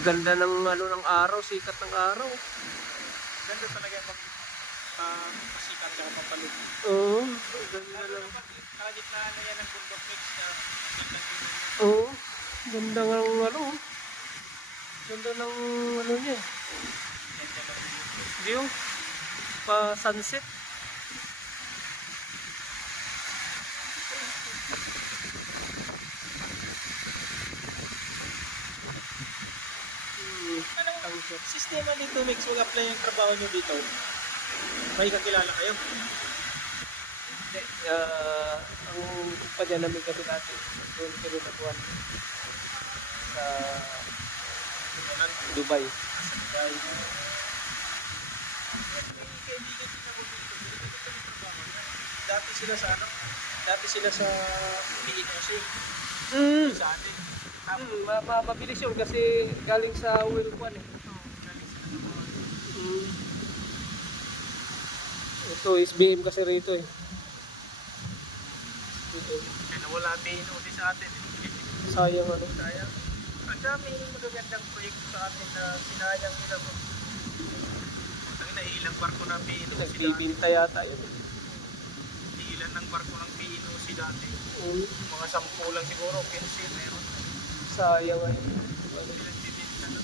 Ganda ng ano ng araw, sikat ng araw. Ganda talaga pag pasikat ka papalit. Oo, ganda Lalo lang. na pag kalagitnaan na yan ng bundok mix na Oo, ganda ng ano. Ganda ng ano niya. View. Pa sunset. Anong sistema dito mix mag-apply yung trabaho nyo dito? May kakilala kayo? Hindi, ang kumpanya namin kasi dati, doon kami nakuha sa Dubai. Sa Dubai. May kaibigan din ako dito. Dito kami trabaho na. Dati sila sa ano? Dati sila sa PNOC. Sa atin. Mabilis yun kasi galing sa oil kwan eh. Ito SBM kasi rito eh. Ito. Kaya wala PNOC sa atin. Sayang ano. Sayang. Ang daming magagandang proyekto sa atin na sinayang nila po. Ang ilang barko na PNOC dati. Nagbibinta yata yun. Ilan ng barko ng PNOC dati. Mga 10 lang siguro, 15 meron. Sayang ay. Pinagbibinta na.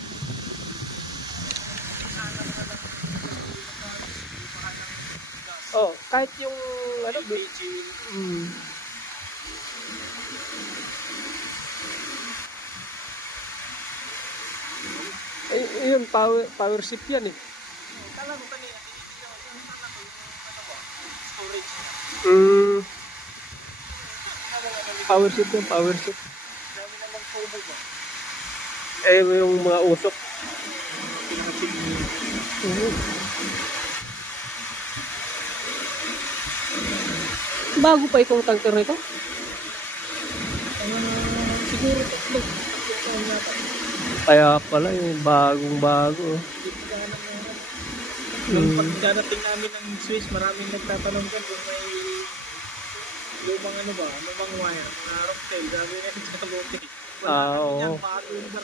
Sana nga lang Oh, kahit yung ano, LPG. Yun, power ship yan eh. Kala ko kanina, tinitignan ko yung ano ba? Storage. Power ship yan, power ship. Dami namang tubig ba? Eh, yung mga usok. Pinaka-check niyo. Bago pa itong tanker nito? Siguro Kaya pala yung bagong bago. nung pagdarating namin ng Swiss, maraming nagtatanong dyan kung may lumang ano ba, lumang wire, na rocktail, sabi nga sa bote. Oo.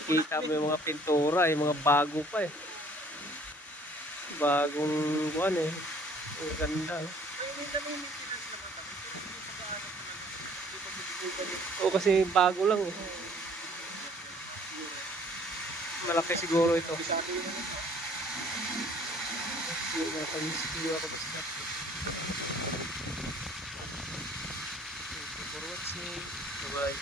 Kita mo yung mga pintura, yung mga bago pa eh. Bagong kuwan eh. Ang ganda. Oo, kasi bago lang eh. Malaki siguro ito. For watching. Bye-bye.